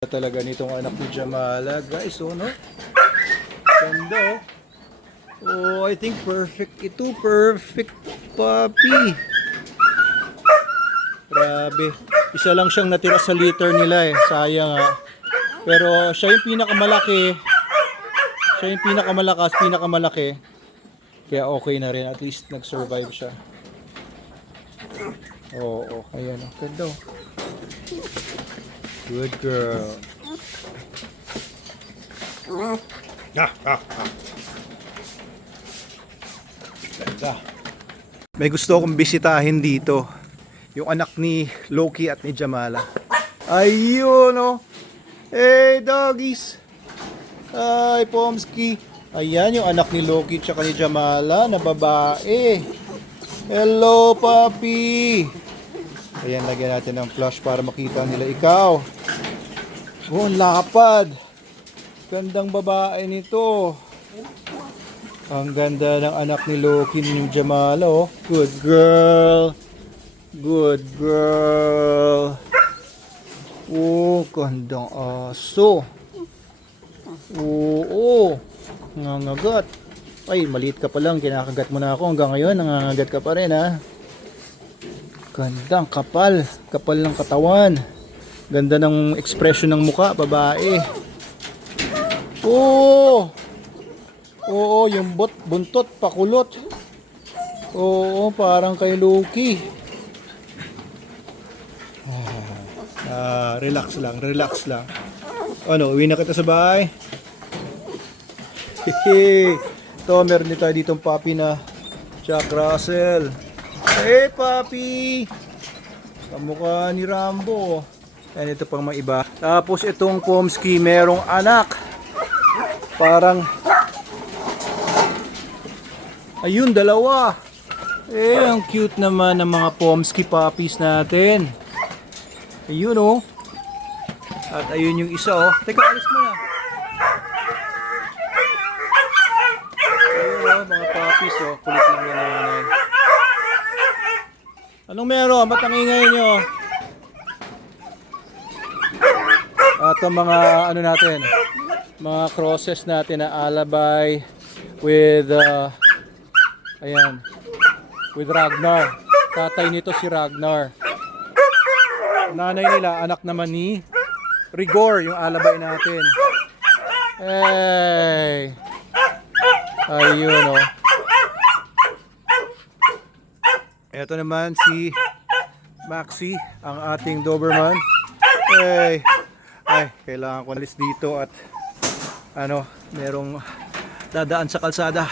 Talaga nitong anak ni Jamala, guys, oh, no? Ganda, oh. Oh, I think perfect ito. Perfect puppy. Grabe. Isa lang siyang natira sa litter nila eh. Sayang ha. Pero siya yung pinakamalaki. Siya yung pinakamalakas, pinakamalaki. Kaya okay na rin. At least nag-survive siya. Oo, oh, oh. Ayan, oh. Ganda, oh. Good girl. Ganda. May gusto akong bisitahin dito. Yung anak ni Loki at ni Jamala. Ayun, oh. Hey, doggies. Hi, Pomsky. Ayan yung anak ni Loki at ni Jamala na babae. Hello, puppy. Ayan, lagyan natin ng flash para makita nila ikaw. Oh, lapad. Gandang babae nito. Ang ganda ng anak ni Loki ni Jamala, oh. Good girl. Good girl. Oh, gandang aso. Oo. Nangangagat. Ay, maliit ka pa lang. Kinakagat mo na ako. Hanggang ngayon, nangangagat ka pa rin, ha. Gandang kapal. Kapal ng katawan. Ganda ng expression ng muka, babae. Oo. Oo, yung buntot, pakulot. Oo, parang kay Loki. Relax lang, relax lang. Ano, uwi na kita sa bahay? Ito, meron tayo ditong puppy na Jack Russell. Hey, puppy! Kamukha ni Rambo. Ayan, ito pang mga iba. Tapos itong Pomsky, merong anak. Parang... Ayun, dalawa. Eh, ang cute naman ng mga Pomsky puppies natin. Ayun, oh. At ayun yung isa, oh. Teka, alis mo na. Ayun, oh, mga puppies, oh. Kulit lang na nanay. Anong meron? Ba't ang ingay nyo? At ang mga ano natin, mga crosses natin na alabay with ayan, with Ragnar. Tatay nito si Ragnar. Nanay nila, anak naman ni Rigor, yung alabay natin. Hey! Ayun, oh. Ito naman si Maxi, ang ating Doberman. Hey! Ay, kailangan ko alis dito at ano, merong dadaan sa kalsada.